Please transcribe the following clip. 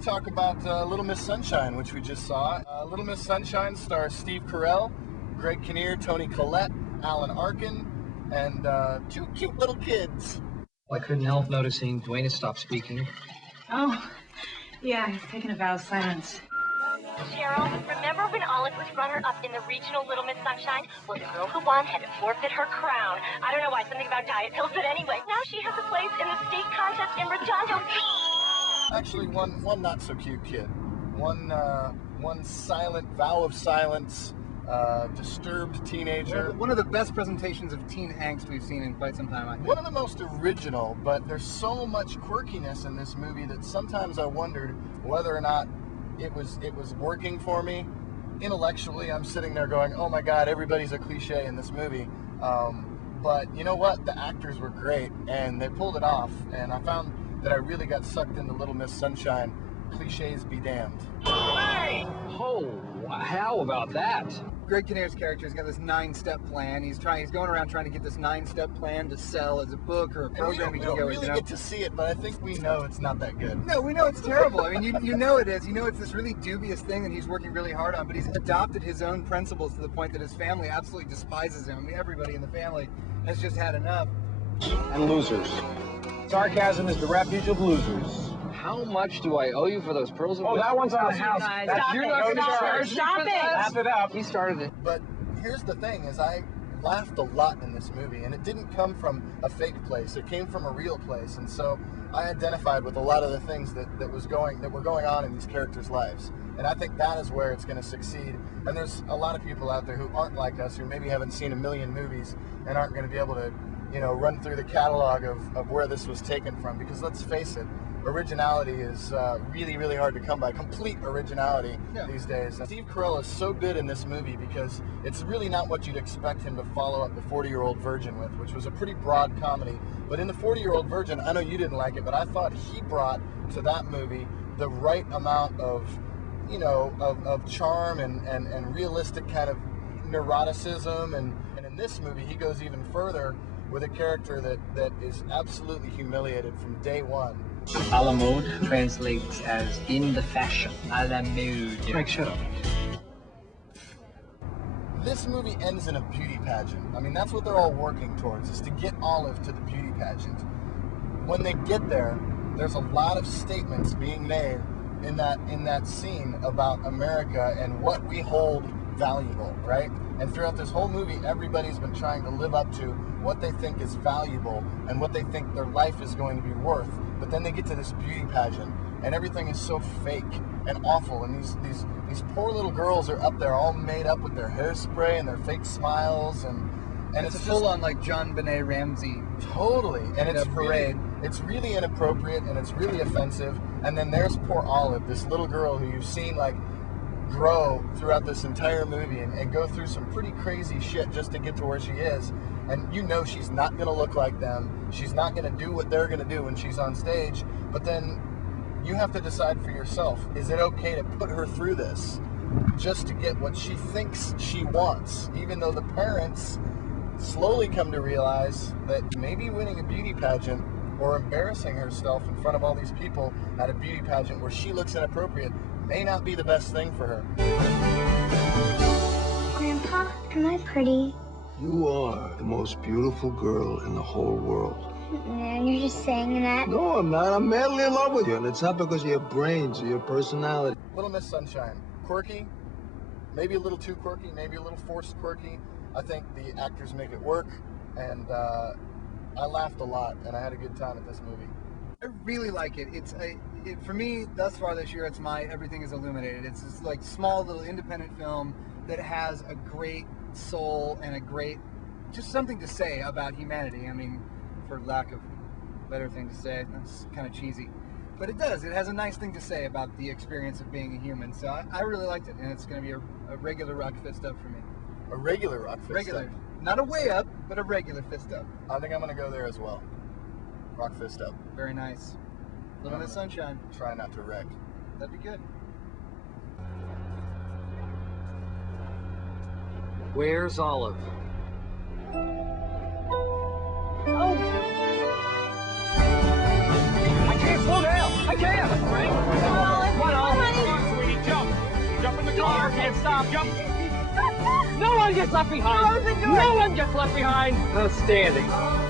to talk about Little Miss Sunshine, which we just saw. Little Miss Sunshine stars Steve Carell, Greg Kinnear, Toni Collette, Alan Arkin, and two cute little kids. I couldn't help noticing Dwayne has stopped speaking. Oh, yeah, he's taking a vow of silence. Cheryl, remember when Olive was runner-up in the regional Little Miss Sunshine? Well, the girl who won had to forfeit her crown. I don't know why, something about diet pills, but anyway, now she has a place in the state contest in Redondo Beach. Actually, one not so cute kid. One silent vow of silence, disturbed teenager. One of the best presentations of teen angst we've seen in quite some time, I think. One of the most original, but there's so much quirkiness in this movie that sometimes I wondered whether or not it was working for me. Intellectually, I'm sitting there going, oh my God, everybody's a cliche in this movie. But you know what? The actors were great, and they pulled it off. And I found that I really got sucked into Little Miss Sunshine. Cliches be damned. Hey! Oh, how about that? Greg Kinnear's character's got this 9-step plan. He's going around trying to get this 9-step plan to sell as a book or a program. We don't really get to see it, but I think we know it's not that good. No, we know it's terrible. I mean, you know it is. You know it's this really dubious thing that he's working really hard on, but he's adopted his own principles to the point that his family absolutely despises him. I mean, everybody in the family has just had enough. And losers. Sarcasm is the refuge of losers. How much do I owe you for those pearls? Oh, that one's on the house. That's You're not going to charge me Stop for it! that? Wrap it up. He started it. But here's the thing, is I laughed a lot in this movie, and it didn't come from a fake place. It came from a real place, and so I identified with a lot of the things that were going on in these characters' lives. And I think that is where it's going to succeed. And there's a lot of people out there who aren't like us, who maybe haven't seen a million movies and aren't going to be able to, run through the catalog of where this was taken from. Because let's face it, originality is really, really hard to come by. Complete originality these days. And Steve Carell is so good in this movie because it's really not what you'd expect him to follow up The 40-Year-Old Virgin with, which was a pretty broad comedy. But in The 40-Year-Old Virgin, I know you didn't like it, but I thought he brought to that movie the right amount of, of charm and realistic kind of neuroticism. And in this movie, he goes even further with a character that is absolutely humiliated from day one. A la mode translates as in the fashion. A la mode. Frank, shut up. This movie ends in a beauty pageant. I mean, that's what they're all working towards, is to get Olive to the beauty pageant. When they get there, there's a lot of statements being made in that scene about America and what we hold valuable, right? And throughout this whole movie, everybody's been trying to live up to what they think is valuable and what they think their life is going to be worth. But then they get to this beauty pageant, and everything is so fake and awful. And these poor little girls are up there all made up with their hairspray and their fake smiles, and it's full on like John Benet Ramsey. Totally, and it's parade. It's really inappropriate and it's really offensive. And then there's poor Olive, this little girl who you've seen like grow throughout this entire movie and go through some pretty crazy shit just to get to where she is. And she's not going to look like them. She's not going to do what they're going to do when she's on stage. But then you have to decide for yourself, is it okay to put her through this just to get what she thinks she wants? Even though the parents slowly come to realize that maybe winning a beauty pageant or embarrassing herself in front of all these people at a beauty pageant where she looks inappropriate may not be the best thing for her. Grandpa, am I pretty? You are the most beautiful girl in the whole world. And you're just saying that? No, I'm not. I'm madly in love with you, and it's not because of your brains or your personality. Little Miss Sunshine. Quirky, maybe a little too quirky, maybe a little forced quirky. I think the actors make it work, and I laughed a lot, and I had a good time at this movie. I really like it. For me, thus far this year, it's my Everything is Illuminated. It's this like small little independent film that has a great soul and just something to say about humanity. I mean, for lack of a better thing to say, that's kind of cheesy. But it does. It has a nice thing to say about the experience of being a human. So I really liked it, and it's going to be a regular rock fist up for me. A regular rock fist regular. up? Not a way up, but a regular fist up. I think I'm going to go there as well. Rock fist up. Very nice. Little Miss Sunshine. Try not to wreck. That'd be good. Where's Olive? Oh! I can't slow down! I can't! Olive! car can't stop you. No one gets left behind. No one gets left behind. Outstanding.